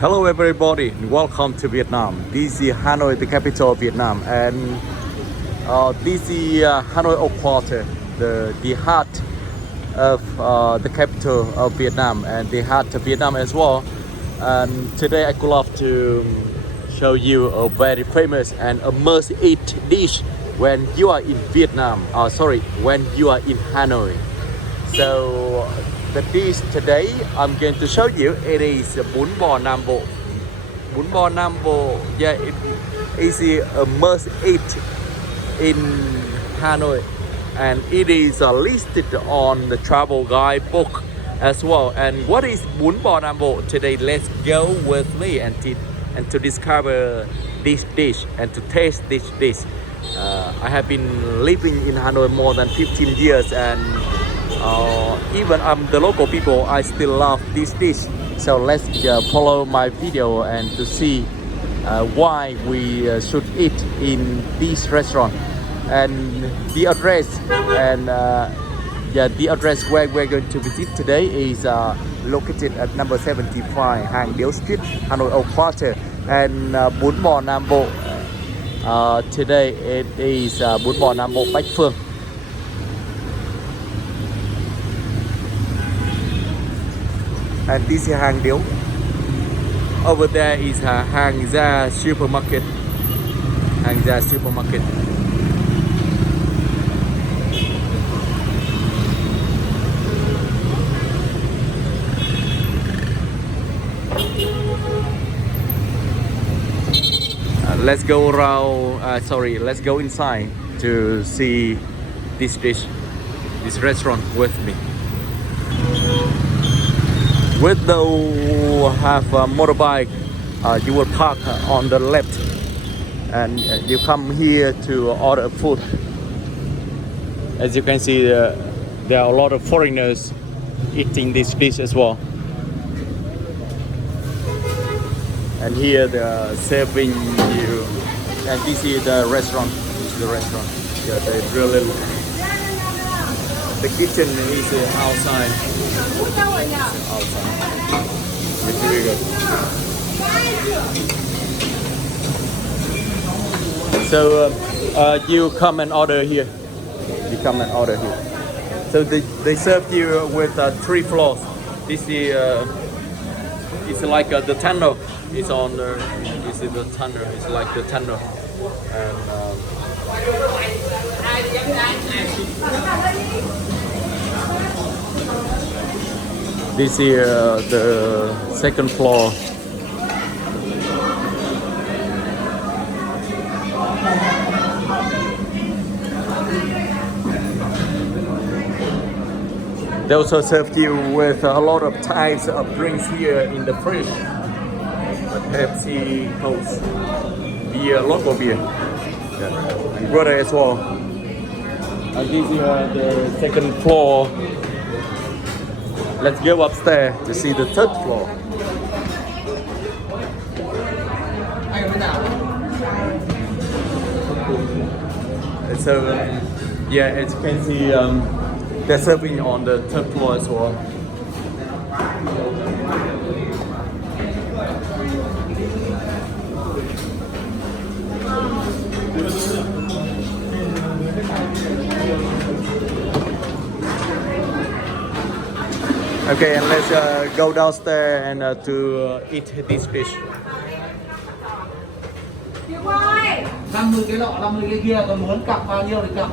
Hello everybody and welcome to Vietnam. This is Hanoi, the capital of Vietnam, and this is Hanoi Old Quarter, the heart of the capital of Vietnam and the heart of Vietnam as well. And today I would love to show you a very famous and a must-eat dish when you are in Vietnam. When you are in Hanoi. So the dish today I'm going to show you, it is Bún Bò Nam Bộ. Bún Bò Nam Bộ, yeah, it is a must eat in Hanoi, and it is listed on the travel guide book as well. And what is Bún Bò Nam Bộ? Today let's go with me and to discover this dish and to taste this dish. I have been living in Hanoi more than 15 years, and even I'm the local people, I still love this dish. So let's follow my video and to see why we should eat in this restaurant and the address. And the address where we're going to visit today is located at number 75 Hàng Điếu Street, Hanoi Old Quarter. And Bún Bò Nam Bộ, today it is Bún Bò Nam Bộ Bách Phương. And this is Hàng Điếu. Over there is Hàng Gia supermarket. Hàng Gia supermarket. Let's go around. Let's go inside to see this dish, this restaurant with me. With those have a motorbike, you will park on the left, and you come here to order food. As you can see, there are a lot of foreigners eating this dish as well. And here they are serving you. And this is the restaurant. This is the restaurant. Yeah, they really. The kitchen is outside. Outside. It's really good. So you come and order here. You come and order here. So they serve you with 3 floors. This is it's like the tunnel. It's on this is the tunnel. It's like the tunnel. And this is the second floor. They also serve you with a lot of types of drinks here in the fridge. Pepsi, Coke, beer, local beer, and water as well. And this is the second floor. Let's go upstairs to see the third floor. So, as you can see, they're serving on the third floor as well. Okay, and let's go downstairs and to eat this dish. 50 cái nọ, 50 cái kia, còn muốn cặp bao nhiêu thì cặp.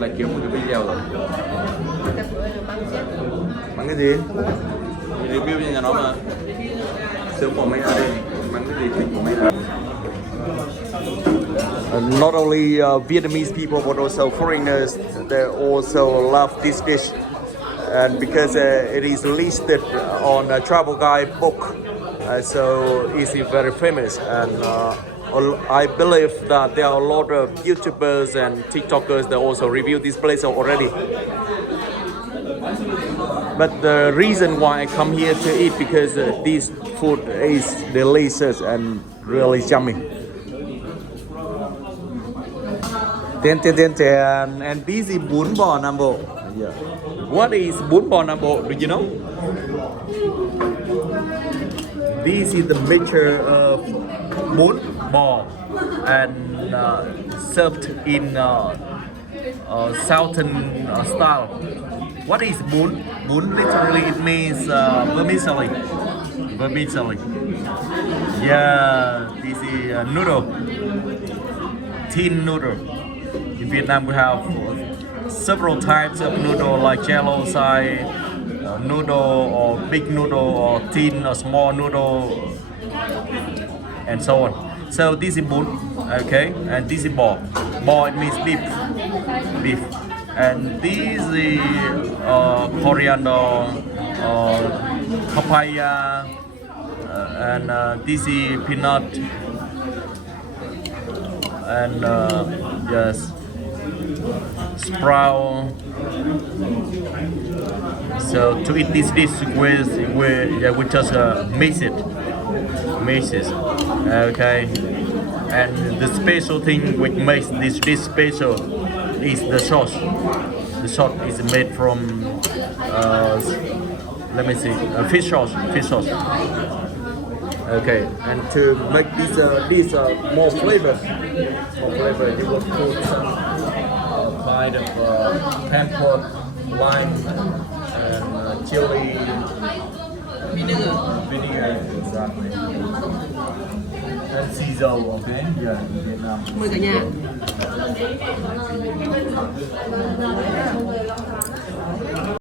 Lại kiếm một cái video rồi. Bắn cái gì? Review cho nhà nó mà. Sướng của mấy ở đây. Bắn cái gì thích của mấy ở. Not only Vietnamese people but also foreigners, they also love this dish, and because it is listed on a travel guide book, so it's very famous. And I believe that there are a lot of YouTubers and TikTokers that also review this place already. But the reason why I come here to eat because this food is delicious and really yummy. And this is Bún Bò Nam Bộ. Yeah. What is Bún Bò Nam Bộ? Do you know? This is the mixture of bún bò and served in southern style. What is bún? Bún literally it means vermicelli. Vermicelli. Yeah, this is noodle. Thin noodle. In Vietnam we have several types of noodle like yellow side noodle or big noodle or thin or small noodle and so on. So this is bún, okay, and this is bò. Bò it means beef. And this is coriander, papaya, and this is peanut, and yes, sprout. So to eat this dish we just mix it, okay. And the special thing which makes this dish special is the sauce. The sauce is made from let me see, fish sauce. Okay, and to make this dish more flavor, you will put some kind of pepper, lime, and chili, vinegar, exactly, and Caesar, okay? Yeah, in Vietnam. Mời cả nhà.